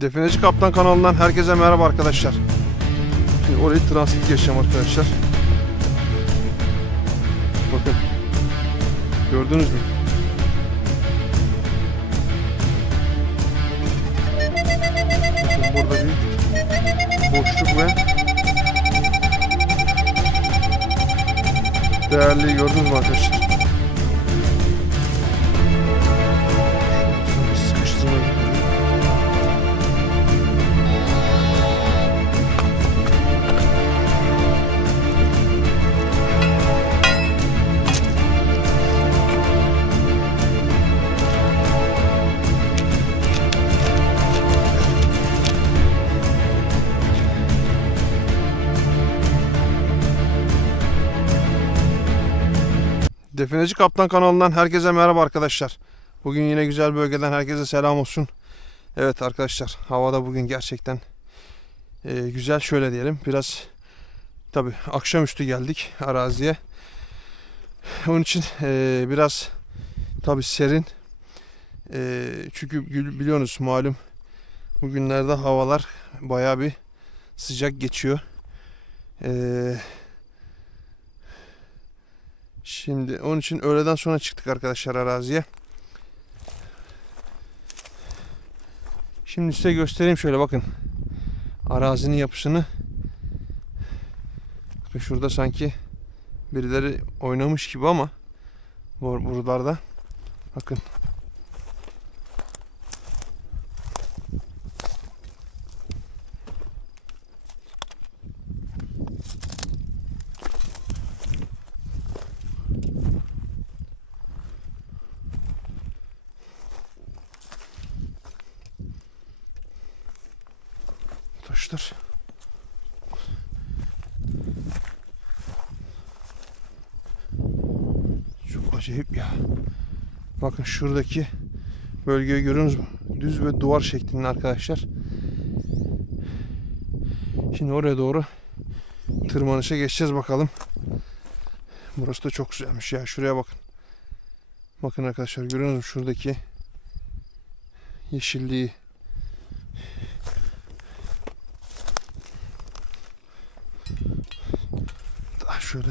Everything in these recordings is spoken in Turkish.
Defineci Kaptan kanalından herkese merhaba arkadaşlar. Şimdi orayı transit geçeceğim arkadaşlar. Bakın. Gördünüz mü? Bakın burada bir boşluk ve değerliyi gördünüz mü arkadaşlar? Sıkıştırma. Defineci Kaptan kanalından herkese merhaba arkadaşlar. Bugün yine güzel bölgeden herkese selam olsun. Evet arkadaşlar, havada bugün gerçekten güzel, şöyle diyelim. Biraz tabi akşamüstü geldik araziye. Onun için biraz tabi serin. Çünkü biliyorsunuz malum bugünlerde havalar bayağı bir sıcak geçiyor. Şimdi onun için öğleden sonra çıktık arkadaşlar araziye. Şimdi size göstereyim şöyle, bakın. Arazinin yapısını. Bakın şurada sanki birileri oynamış gibi ama buralarda bakın. Taşlar. Çok acayip ya. Bakın şuradaki bölgeyi görüyorsunuz mu? Düz ve duvar şeklinde arkadaşlar. Şimdi oraya doğru tırmanışa geçeceğiz bakalım. Burası da çok güzelmiş ya. Şuraya bakın. Bakın arkadaşlar, görüyorsunuz mu şuradaki yeşilliği. Daha şöyle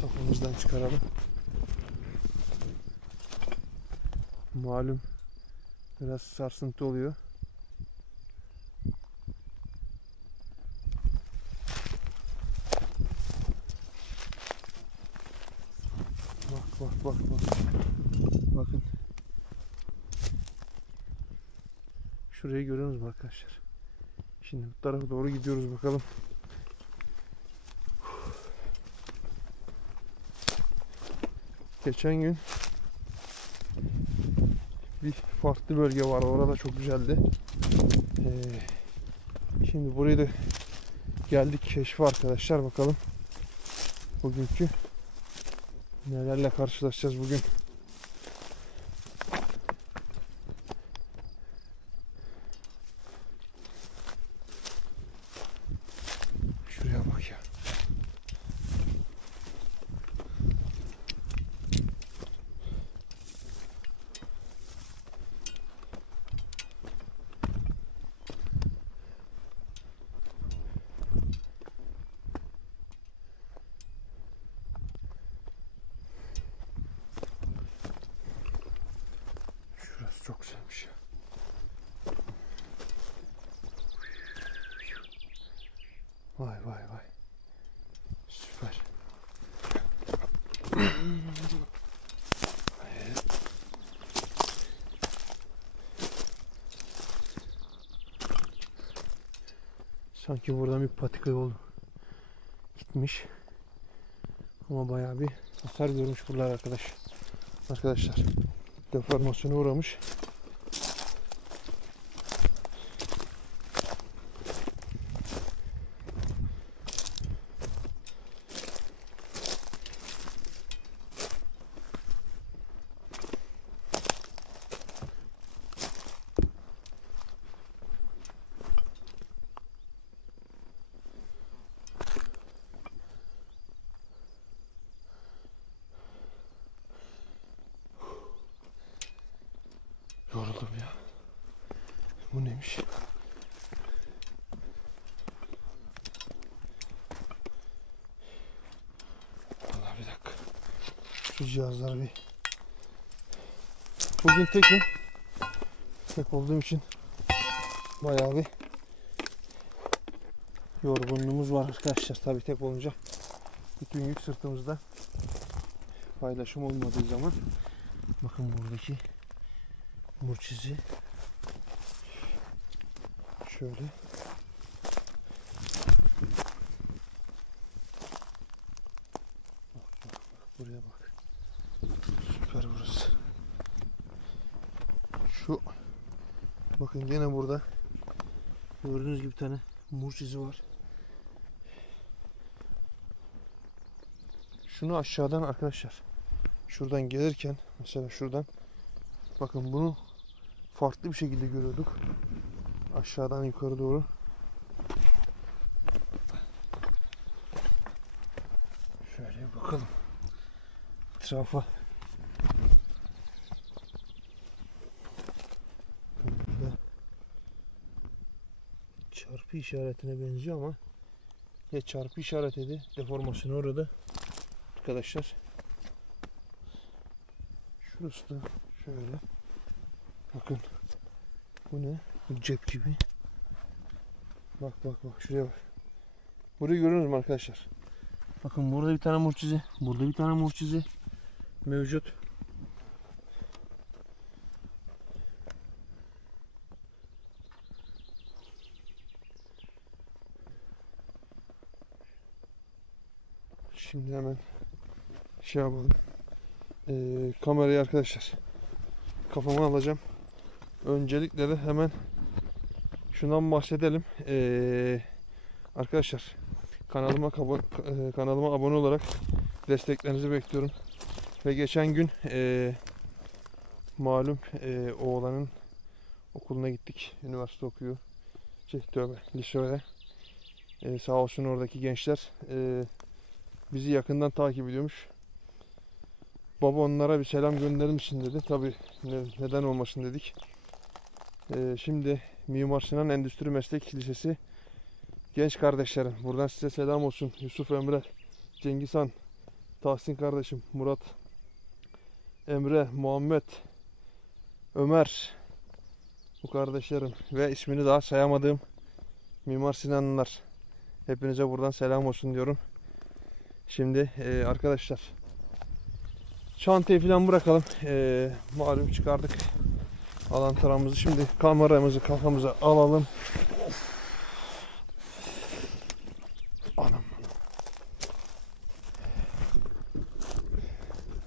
kafamızdan çıkaralım. Malum biraz sarsıntı oluyor. Bak. Bakın. Şurayı görüyorsunuz mu arkadaşlar? Şimdi bu tarafa doğru gidiyoruz bakalım. Geçen gün bir farklı bölge vardı. Orada çok güzeldi. Şimdi burayı da geldik keşfe arkadaşlar. Bakalım bugünkü nelerle karşılaşacağız bugün. Şuraya bak ya. Şurası çok güzelmiş ya. Vay. Süper. Sanki buradan bir patika yol gitmiş. Ama bayağı bir hasar görmüş buralar arkadaşlar. Deformasyona uğramış. Bu neymiş? Vallahi bir dakika. Şu cihazları bir. Bugün tekim. Tek olduğum için bayağı bir yorgunluğumuz var arkadaşlar. Tabii tek olunca bütün yük sırtımızda. Paylaşım olmadığı zaman bakın buradaki murç izi şöyle bak buraya bak, süper burası. Şu bakın gene burada gördüğünüz gibi bir tane murç izi var. Şunu aşağıdan arkadaşlar, şuradan gelirken mesela şuradan bakın bunu farklı bir şekilde görüyorduk. Aşağıdan yukarı doğru. Şöyle bakalım etrafa. Burada çarpı işaretine benziyor ama ya çarpı işareti deformasyonu orada arkadaşlar. Şurası da şöyle. Bakın. Bu ne? Bu cep gibi. Bak şuraya bak. Burayı görüyorsunuz mu arkadaşlar? Bakın burada bir tane murç izi, burada bir tane murç izi mevcut. Şimdi hemen şey yapalım. Kamerayı arkadaşlar kafama alacağım. Öncelikle de hemen şundan bahsedelim. Arkadaşlar kanalıma abone olarak desteklerinizi bekliyorum. Ve geçen gün malum oğlanın okuluna gittik. Üniversite okuyor. Lisede. Sağ olsun oradaki gençler bizi yakından takip ediyormuş. Baba onlara bir selam gönderir misin dedi. Tabii neden olmasın dedik. Şimdi Mimar Sinan Endüstri Meslek Lisesi genç kardeşlerim, buradan size selam olsun. Yusuf, Emre, Cengizhan, Tahsin kardeşim, Murat, Emre, Muhammed, Ömer, bu kardeşlerim ve ismini daha sayamadığım Mimar Sinanlılar. Hepinize buradan selam olsun diyorum. Şimdi arkadaşlar çantayı falan bırakalım. Malum çıkardık alan taramızı. Şimdi kameramızı kafamıza alalım. Anam.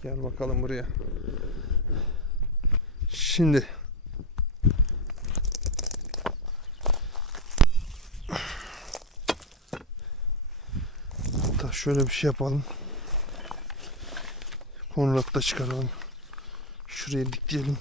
Gel bakalım buraya. Şimdi hatta şöyle bir şey yapalım. Konrak da çıkaralım. Şuraya dikleyelim.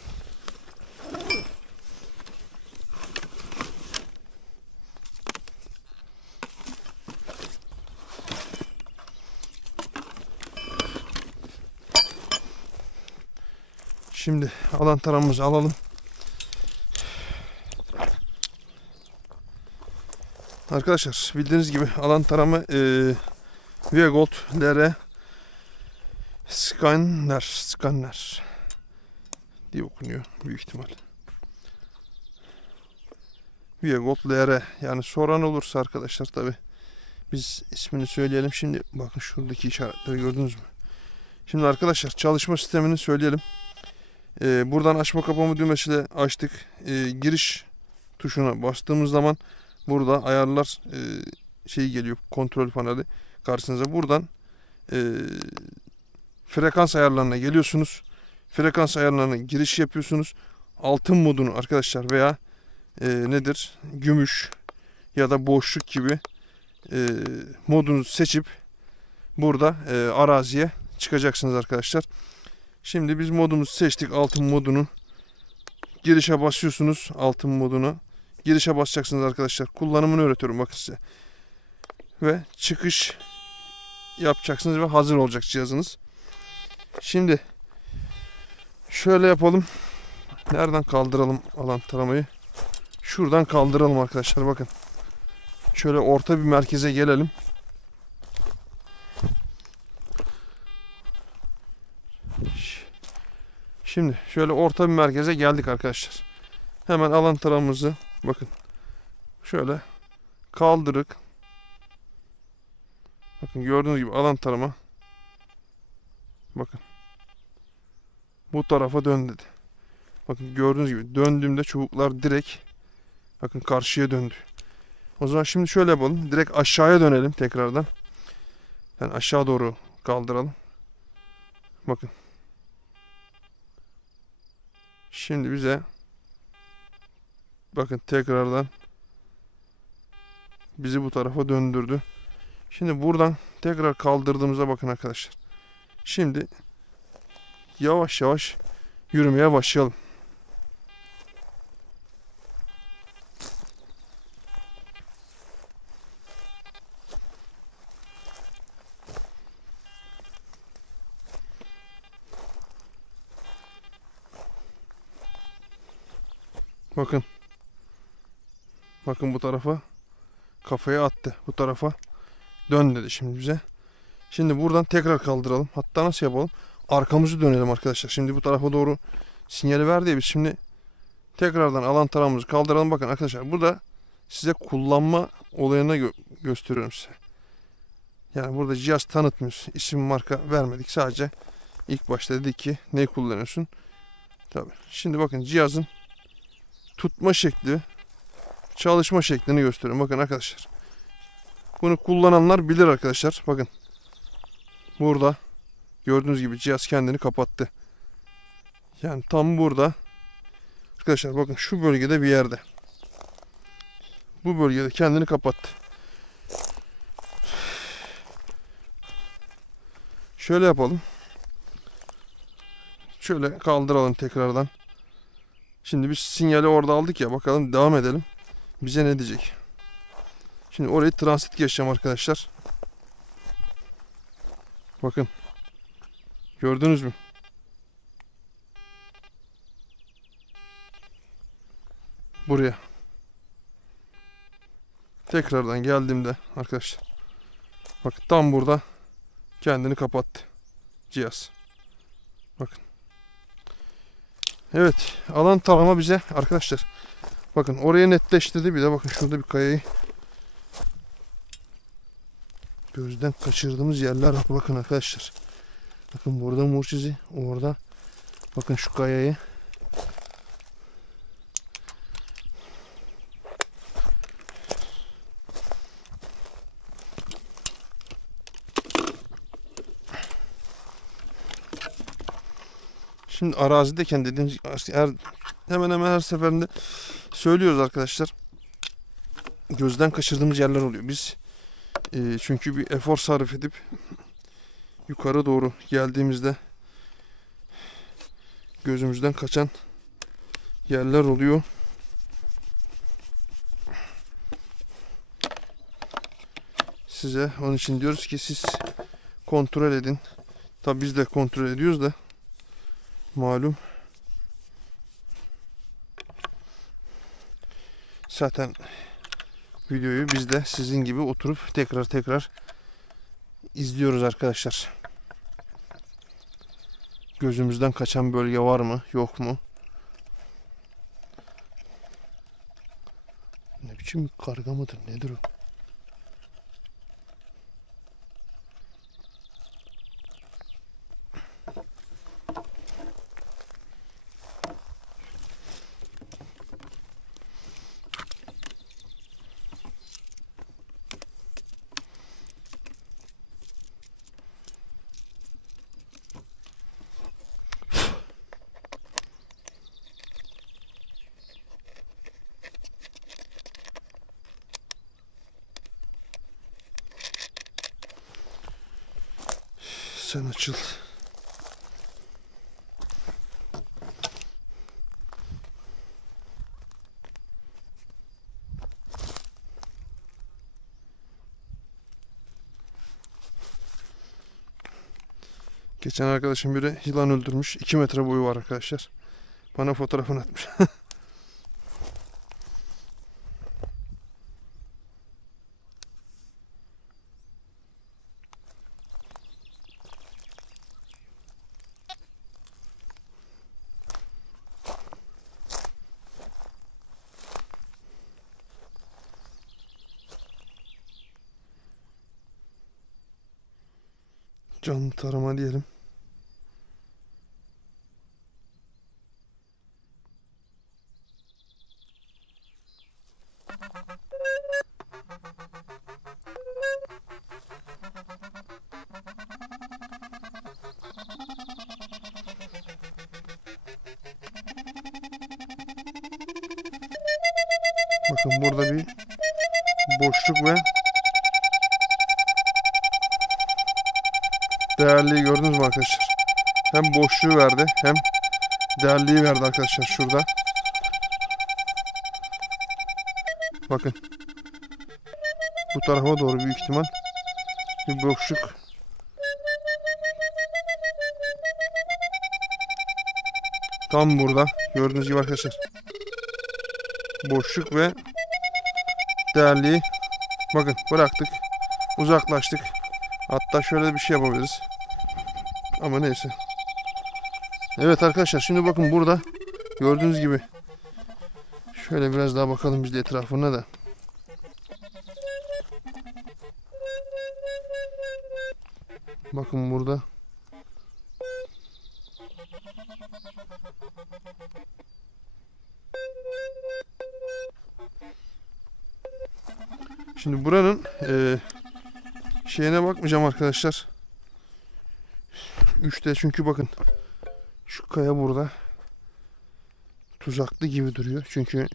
Şimdi alan taramımızı alalım. Arkadaşlar bildiğiniz gibi alan tarama Viagold LR Scanner diye okunuyor büyük ihtimal. Viagold LR, yani soran olursa arkadaşlar tabi biz ismini söyleyelim. Şimdi bakın şuradaki işaretleri gördünüz mü? Şimdi arkadaşlar çalışma sistemini söyleyelim. Buradan açma kapama düğmesiyle açtık. Giriş tuşuna bastığımız zaman burada ayarlar şey geliyor, kontrol paneli karşınıza. Buradan frekans ayarlarına geliyorsunuz. Frekans ayarlarına giriş yapıyorsunuz. Altın modunu arkadaşlar veya nedir? Gümüş ya da boşluk gibi modunu seçip burada araziye çıkacaksınız arkadaşlar. Şimdi biz modumuzu seçtik, altın modunu. Girişe basıyorsunuz, altın modunu. Girişe basacaksınız arkadaşlar. Kullanımını öğretiyorum bakın size. Ve çıkış yapacaksınız ve hazır olacak cihazınız. Şimdi şöyle yapalım. Nereden kaldıralım alan taramayı? şuradan kaldıralım arkadaşlar, bakın. Şöyle orta bir merkeze gelelim. Şimdi şöyle orta bir merkeze geldik arkadaşlar. Hemen alan taramımızı bakın şöyle kaldırık. Bakın gördüğünüz gibi alan tarama. Bakın. Bu tarafa dön dedi. Bakın gördüğünüz gibi döndüğümde çubuklar direkt bakın karşıya döndü. O zaman şimdi şöyle yapalım. Direkt aşağıya dönelim tekrardan. Yani aşağı doğru kaldıralım. Bakın. Şimdi bize bakın tekrardan bizi bu tarafa döndürdü. Şimdi buradan tekrar kaldırdığımıza bakın arkadaşlar. Şimdi yavaş yavaş yürümeye başlayalım. Bakın. Bakın bu tarafa kafaya attı. Bu tarafa dön dedi şimdi bize. Şimdi buradan tekrar kaldıralım. Hatta nasıl yapalım? Arkamızı dönelim arkadaşlar. Şimdi bu tarafa doğru sinyali verdi ya, biz şimdi tekrardan alan tarafımızı kaldıralım. Bakın arkadaşlar, burada size kullanma olayını gösteriyorum size. Yani burada cihaz tanıtmıyoruz. İsim marka vermedik. Sadece ilk başta dedik ki ne kullanıyorsun? Tabii. Şimdi bakın cihazın tutma şekli, çalışma şeklini gösteriyorum. Bakın arkadaşlar. Bunu kullananlar bilir arkadaşlar. Bakın. Burada gördüğünüz gibi cihaz kendini kapattı. Yani tam burada. Arkadaşlar bakın şu bölgede bir yerde. Bu bölgede kendini kapattı. Şöyle yapalım. Şöyle kaldıralım tekrardan. Şimdi biz sinyali orada aldık ya. Bakalım devam edelim. Bize ne diyecek? Şimdi orayı transit geçeceğim arkadaşlar. Bakın. Gördünüz mü? Buraya. Tekrardan geldiğimde arkadaşlar. Bakın tam burada kendini kapattı cihaz. Bakın. Evet. Alan tarama bize arkadaşlar. Bakın oraya netleştirdi. Bir de bakın şurada bir kayayı gözden kaçırdığımız yerler var. Bakın arkadaşlar. Bakın burada mor çizi. Orada. Bakın şu kayayı. Şimdi arazideyken dediğimiz hemen hemen her seferinde söylüyoruz arkadaşlar. Gözden kaçırdığımız yerler oluyor. Biz çünkü bir efor sarf edip yukarı doğru geldiğimizde gözümüzden kaçan yerler oluyor. Size onun için diyoruz ki siz kontrol edin. Tabi biz de kontrol ediyoruz da malum zaten videoyu biz de sizin gibi oturup tekrar izliyoruz arkadaşlar. Gözümüzden kaçan bölge var mı, yok mu? Ne biçim karga mıdır, nedir o? Sen açıl. Geçen arkadaşım biri yılan öldürmüş. 2 metre boyu var arkadaşlar. Bana fotoğrafını atmış. Canlı tarama diyelim. Bakın burada bir boşluk ve değerliği gördünüz mü arkadaşlar? Hem boşluğu verdi hem değerliği verdi arkadaşlar şurada. Bakın. Bu tarafa doğru büyük ihtimal bir boşluk. Tam burada gördüğünüz gibi arkadaşlar. Boşluk ve değerliği bakın bıraktık. Uzaklaştık. Hatta şöyle bir şey yapabiliriz. Ama neyse. Evet arkadaşlar şimdi bakın burada gördüğünüz gibi şöyle biraz daha bakalım biz de etrafına da. Bakın burada şimdi buranın şeyine bakmayacağım arkadaşlar. 3'te çünkü bakın şu kaya burada tuzaklı gibi duruyor. Çünkü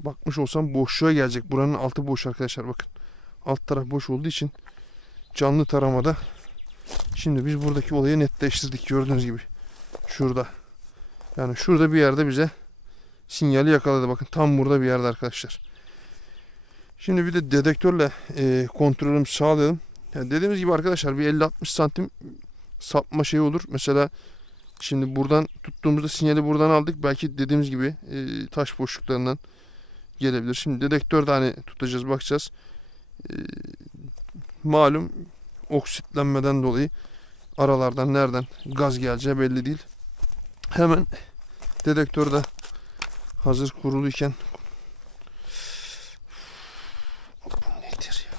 bakmış olsam boşluğa gelecek. Buranın altı boş arkadaşlar bakın. Alt taraf boş olduğu için canlı taramada şimdi biz buradaki olayı netleştirdik gördüğünüz gibi. Şurada. Yani şurada bir yerde bize sinyali yakaladı. Bakın tam burada bir yerde arkadaşlar. Şimdi bir de dedektörle kontrolümüzü sağlayalım. Yani dediğimiz gibi arkadaşlar bir 50-60 santim sapma şeyi olur. Mesela şimdi buradan tuttuğumuzda sinyali buradan aldık. Belki dediğimiz gibi taş boşluklarından gelebilir. Şimdi dedektörde hani tutacağız bakacağız. Malum oksitlenmeden dolayı aralardan nereden gaz geleceği belli değil. Hemen dedektörde hazır kuruluyken bu nedir ya?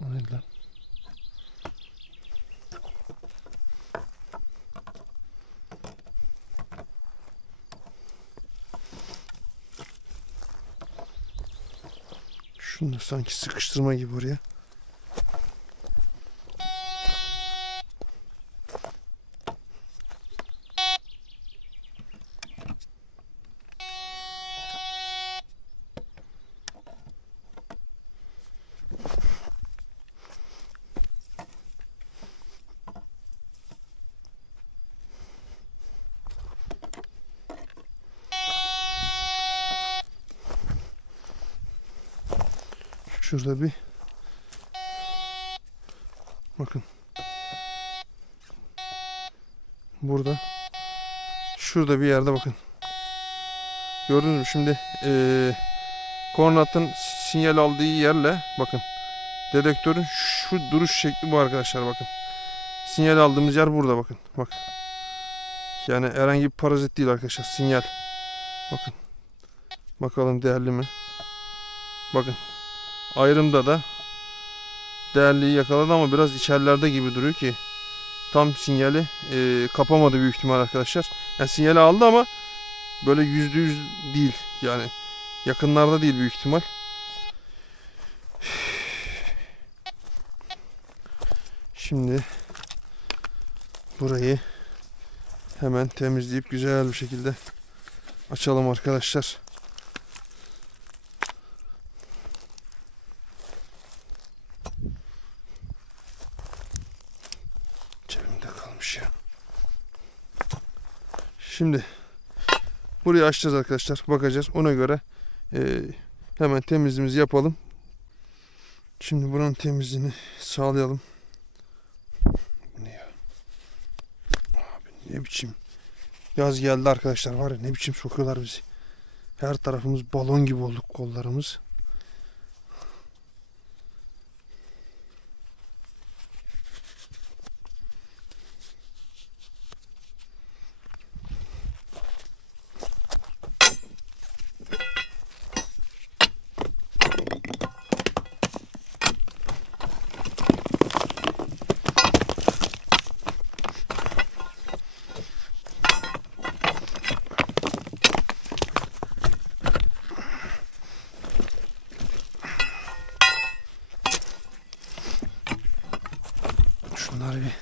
O ne lan? Şunu da sanki sıkıştırma gibi oraya. Şurada bir bakın burada şurada bir yerde bakın gördünüz mü şimdi koordinatın sinyal aldığı yerle bakın dedektörün şu duruş şekli bu arkadaşlar bakın sinyal aldığımız yer burada bakın bak yani herhangi bir parazit değil arkadaşlar sinyal bakın bakalım değerli mi bakın ayrımda da değerliyi yakaladı ama biraz içerilerde gibi duruyor ki tam sinyali kapamadı büyük ihtimal arkadaşlar. Yani sinyali aldı ama böyle %100 değil yani yakınlarda değil büyük ihtimal. Şimdi burayı hemen temizleyip güzel bir şekilde açalım arkadaşlar. Şimdi burayı açacağız arkadaşlar. Bakacağız. Ona göre hemen temizliğimizi yapalım. Şimdi buranın temizliğini sağlayalım. Ne ya? Abi ne biçim yaz geldi arkadaşlar var ya ne biçim sokuyorlar bizi. Her tarafımız balon gibi olduk, kollarımız. Şunları bir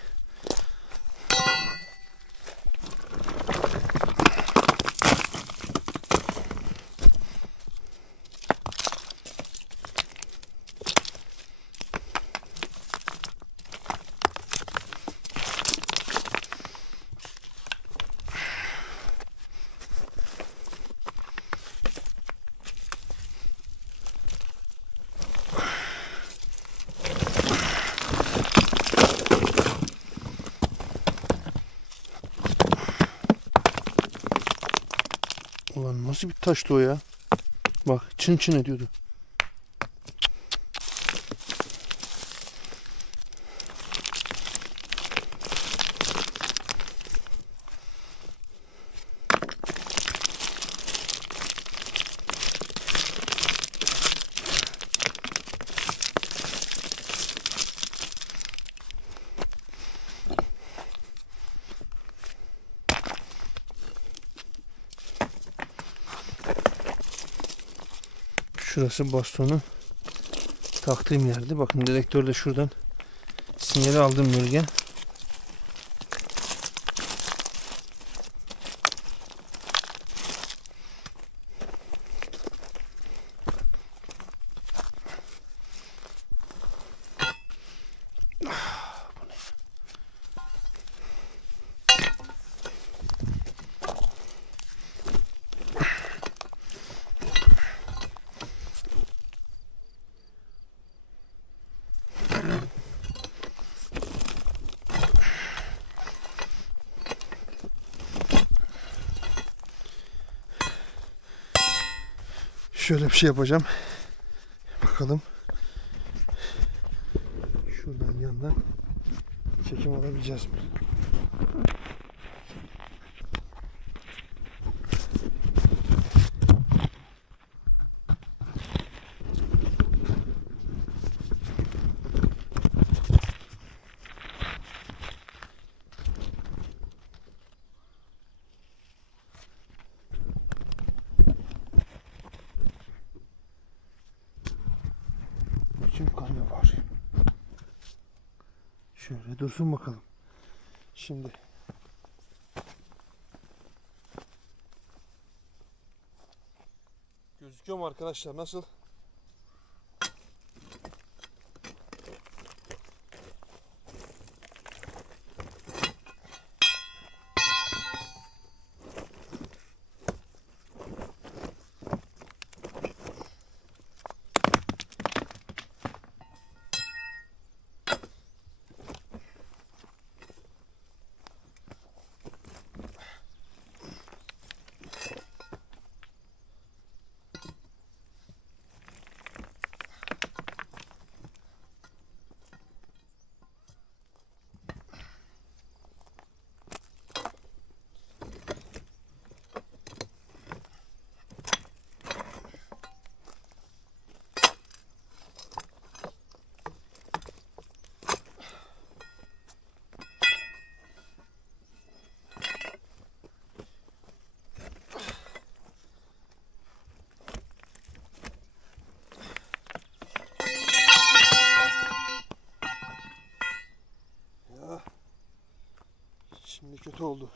Ulan nasıl bir taştı o ya? Bak çın çın ediyordu. Şurası bastonu taktığım yerdi. Bakın dedektör de şuradan sinyali aldığım bölge. Şöyle bir şey yapacağım. Bakalım. Şuradan yandan çekim alabileceğiz mi? Şimdi karnı var. Şöyle dursun bakalım. Şimdi gözüküyor mu arkadaşlar? Nasıl? Şimdi kötü oldu.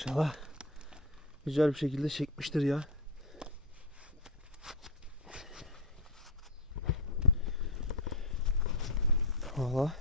İnşallah güzel bir şekilde çekmiştir ya. Valla.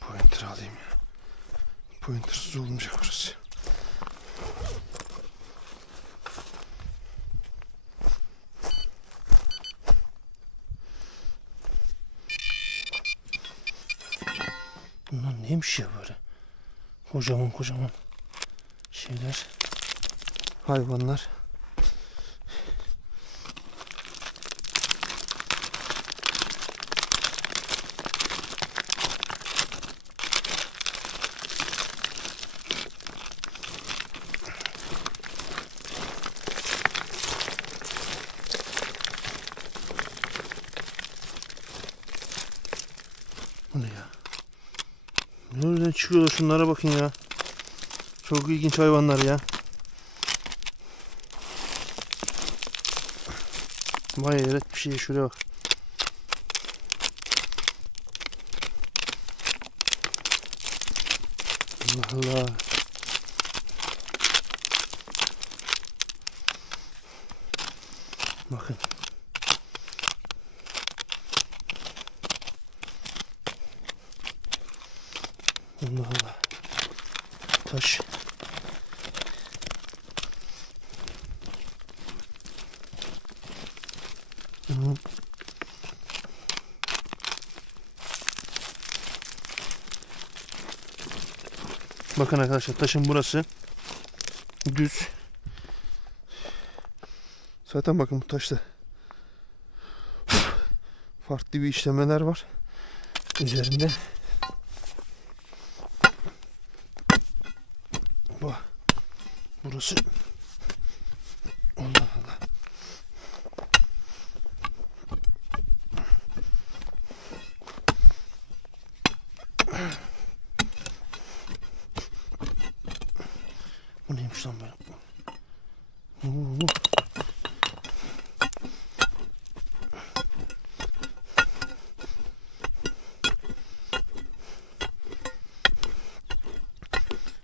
Pointer alayım ya. Pointersız olmayacak burası. Bunlar neymiş ya böyle? Kocaman kocaman şeyler. Hayvanlar. Bu ne ya? Nereden çıkıyorlar, şunlara bakın ya. Çok ilginç hayvanlar ya. Vay evet, bir şey, şuraya bak. Allah Allah. Bakın. Allah Allah. Taş. Hı. Bakın arkadaşlar, taşın burası düz. Zaten bakın bu taşta farklı bir işlemeler var üzerinde. Bak burası. Allah Allah. Bu neymiş lan böyle? Oo.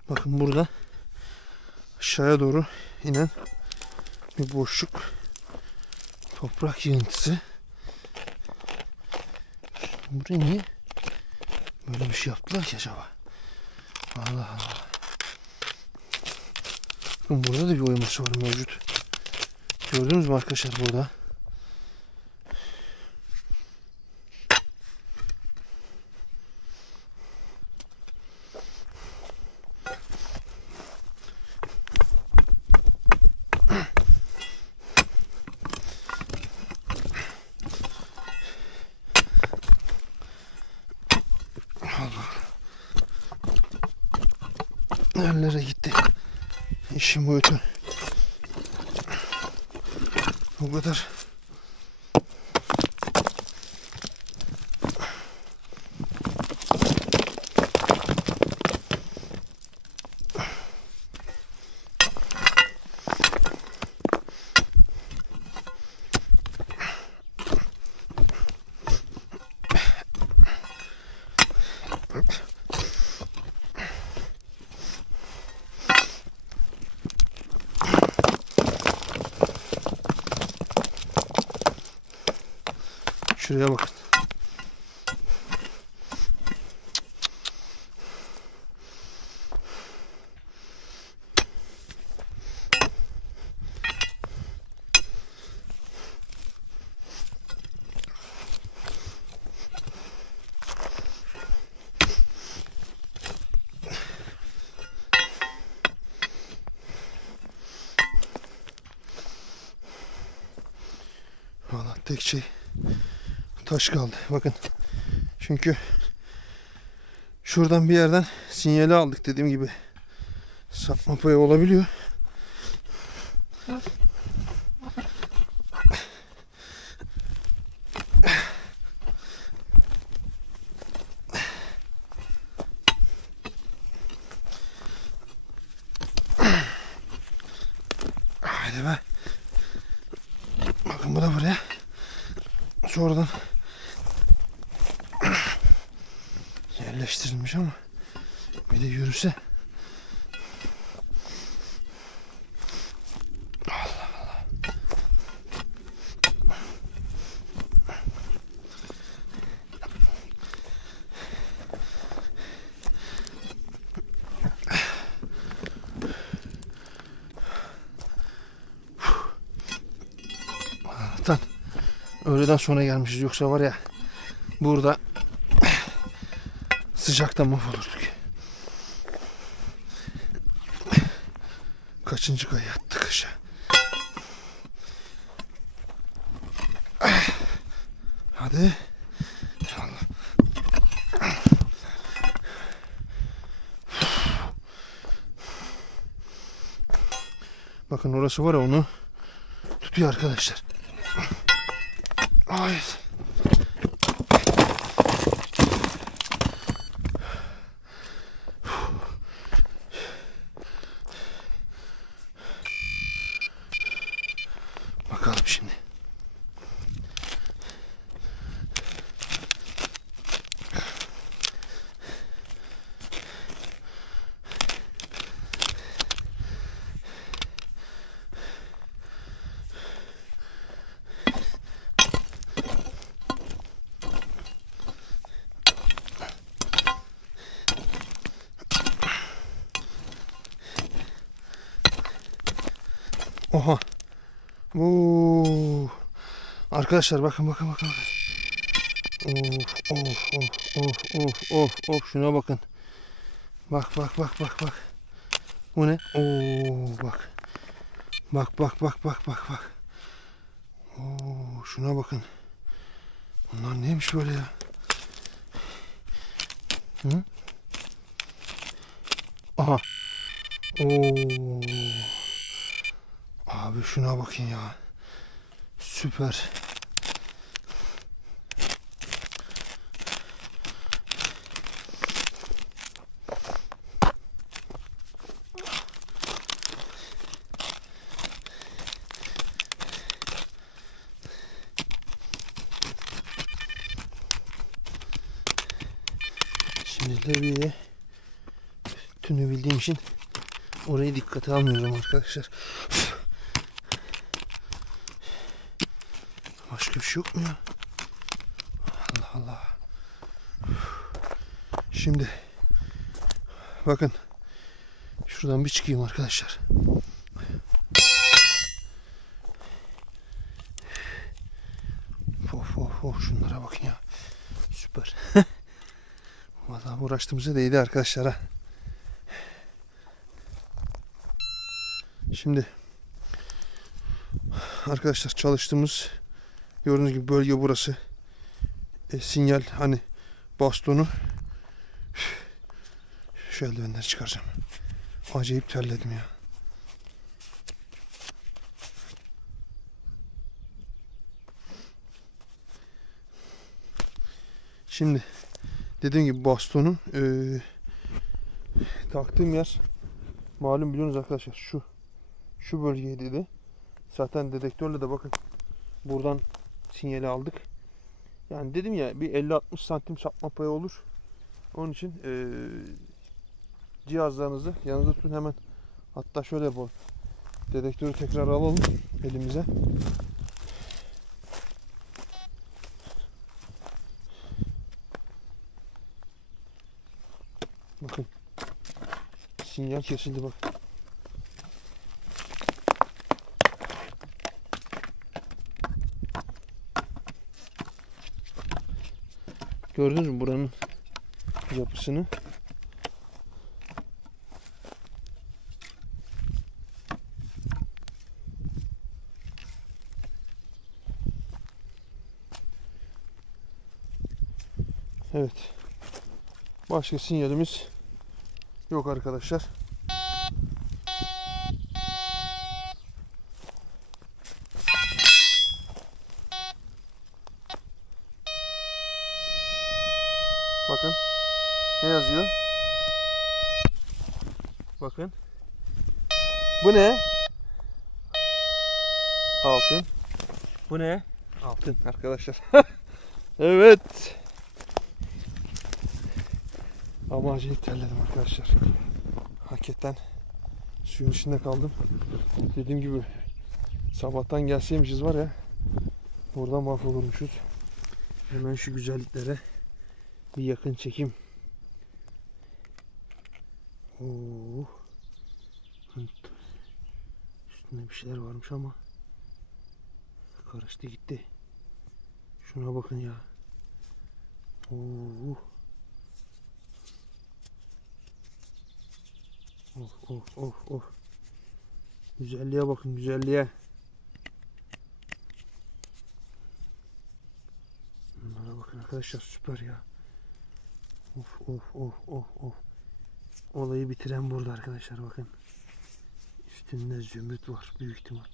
Bakın burada aşağıya doğru inen bir boşluk, toprak yığıntısı. Buraya niye böyle bir şey yaptılar ki acaba? Allah Allah. Bakın burada da bir oyması var mevcut. Gördünüz mü arkadaşlar burada? Nerelere gitti? İşim boyutu. O kadar. Şuraya bakın. Vallahi tek şey taş kaldı. Bakın. Çünkü şuradan bir yerden sinyali aldık, dediğim gibi. Sapma payı olabiliyor. Hadi be. Bakın bu da buraya. Sonradan yerleştirilmiş ama bir de yürüse. Öğleden sonra gelmişiz, yoksa var ya burada sıcaktan mahvolurduk. Kaçıncı kaya yattık aşağı. Hadi. Bakın orası var ya, onu tutuyor arkadaşlar. Ay. Bakalım şimdi. Oha. Oo. Arkadaşlar bakın. Of of. Şuna bakın. Bak. Bu ne? Oo bak. Bak. Oo, şuna bakın. Bunlar neymiş böyle ya? Hı? Aha. Oo. Abi şuna bakın ya. Süper. Şimdi de bir tünü bildiğim için orayı dikkate almıyorum arkadaşlar. Başka bir şey yok mu ya? Allah. Şimdi bakın şuradan bir çıkayım arkadaşlar. Of şunlara bakın ya. Süper. Vallahi uğraştığımıza değdi arkadaşlar ha. Şimdi arkadaşlar çalıştığımız, gördüğünüz gibi bölge burası. Sinyal hani bastonu. Şu eldivenleri çıkaracağım. Acayip terledim ya. Şimdi dediğim gibi bastonun taktığım yer malum, biliyorsunuz arkadaşlar, şu bölgeydi de. Zaten dedektörle de bakın buradan sinyali aldık. Yani dedim ya, bir 50-60 santim sapma payı olur. Onun için cihazlarınızı yanınızda tutun hemen. Hatta şöyle yapalım. Dedektörü tekrar alalım elimize. Bakın. Sinyal kesildi bak. Gördünüz mü buranın yapısını? Evet. Başka sinyalimiz yok arkadaşlar. Bakın. Ne yazıyor? Bakın. Bu ne? Altın. Bu ne? Altın arkadaşlar. Evet. Ama acayip terledim arkadaşlar. Hakikaten suyun içinde kaldım. Dediğim gibi sabahtan gelseymişiz var ya, burada mahvolurmuşuz. Hemen şu güzelliklere bir yakın çekim. Oo. Üstünde bir şeyler varmış ama karıştı gitti. Şuna bakın ya. Oo. Of of of of. Güzelliğe bakın, güzelliğe. Bunlara bakın arkadaşlar, süper ya. Of of of of of. Olayı bitiren burada arkadaşlar, bakın. Üstünde zümrüt var büyük ihtimal.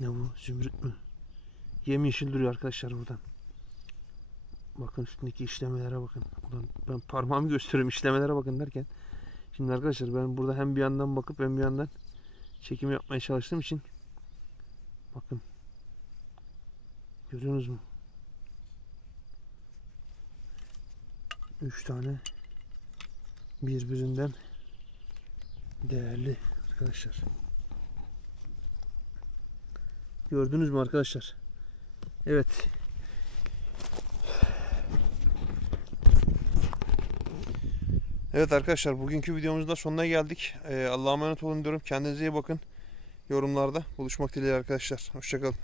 Ne bu? Zümrüt mü? Yemyeşil duruyor arkadaşlar buradan. Bakın üstündeki işlemelere bakın. Ulan ben parmağımı gösteriyorum işlemelere bakın derken. Şimdi arkadaşlar ben burada hem bir yandan bakıp hem bir yandan çekim yapmaya çalıştığım için bakın. Görüyorsunuz mu? 3 tane birbirinden değerli arkadaşlar. Gördünüz mü arkadaşlar? Evet. Evet arkadaşlar, bugünkü videomuzda sonuna geldik. Allah'a emanet olun diyorum. Kendinize iyi bakın. Yorumlarda buluşmak dileğiyle arkadaşlar. Hoşça kalın.